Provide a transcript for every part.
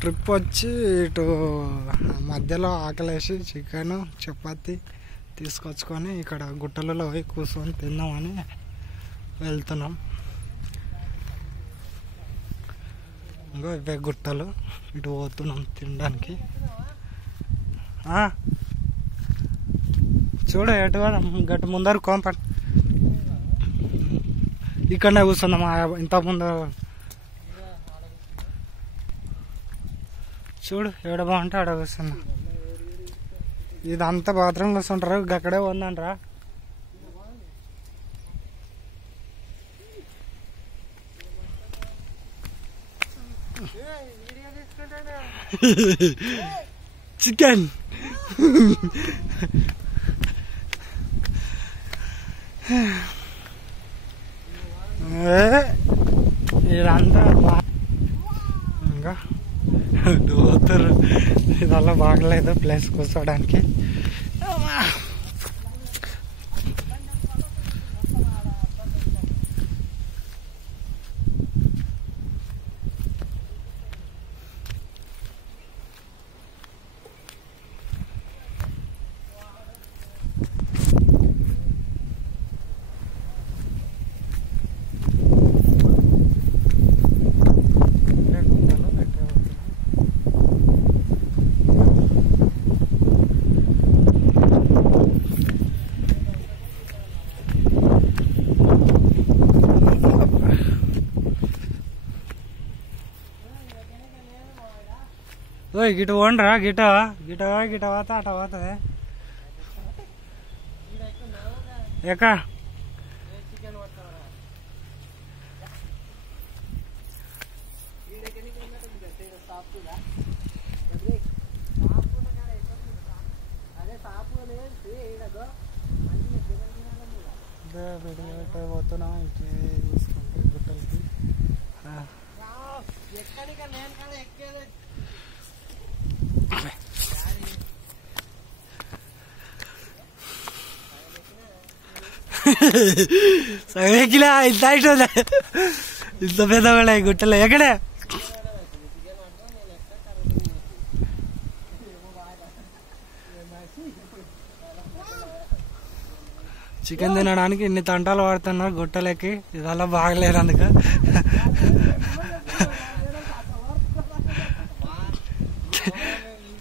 Trip వచ్చి ఇటు మధ్యలో ఆకలేసి చికెన్ చపాతి తీసుకొచ్చుకొని ఇక్కడ గుట్టలలో పోయి కూర్చొని తిందామని వెళ్తున్నాం. ఇంకో ఇవే గుట్టలు, ఇటు పోతున్నాం తినడానికి. చూడ ఎటు గట్టు ముందరు కోంపండి, ఇక్కడనే కూర్చున్నాం. ఇంతకుముందు చూడు ఎక్కడ బాగుంటే ఆడ కూర్చున్నా. ఇదంతా బాత్రూమ్ కూర్చుంటారు, అక్కడే ఉందంట్రా. చికెన్ ఇదంతా ఇంకా పోతారు. ఇదల్లా బాగలేదు ప్లేస్ కూర్చోడానికి. ఓయ్ గిట పోండ్రా, గిట గిట గిట పోతా అట పోతుంది. ఎక్క పోతున్నా తీసుకుంటే గుట్టలకి. సగకిలా ఇంత అయిపోయింది, ఇంత పెద్ద పడాయి గుట్టలు. ఎక్కడే చికెన్ తినడానికి ఇన్ని తంటాలు పడుతున్నారు గుట్టలకి. ఇదల్లా బాగలేదు అందుకు.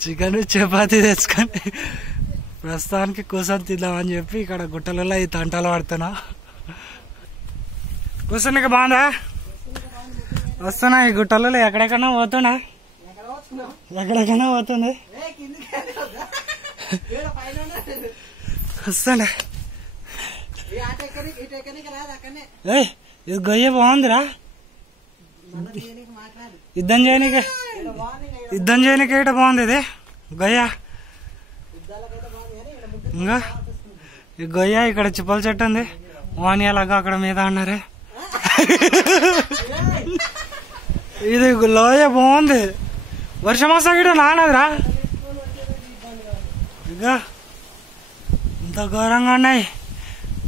చికెన్ చపాతీ తెచ్చుకొని ప్రస్తుతానికి కూర్చొని తిందామని చెప్పి ఇక్కడ గుట్టలలో ఈ తంటాలు పడుతున్నా. కూర్చొని బాగుందా? వస్తున్నా ఈ గుట్టలలో ఎక్కడెక్కడో పోతున్నా, ఎక్కడెక్కడో పోతుంది. వస్తుండే ఇది గొయ్య బాగుందిరా. యుద్ధం చేయనికే ఇట బాగుంది ఇది గొయ్య. ఇంకా ఈ గొయ్య ఇక్కడ చిప్పల చెట్టు ఉంది, వానియాలాగా అక్కడ మీద అన్నారే. ఇది లోయ బాగుంది, వర్షం వస్తా గిట నానదురా. ఇంకా ఇంత ఘోరంగా ఉన్నాయి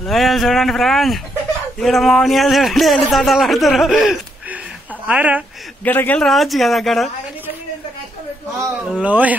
లోయలు చూడండి ఫ్రెండ్స్. ఇక్కడ మౌనియాలు చూడండి ఎన్ని తంటాలు ఆడుతారు. అరే గడకెళ్ళి రావచ్చు కదా అక్కడ లోయ.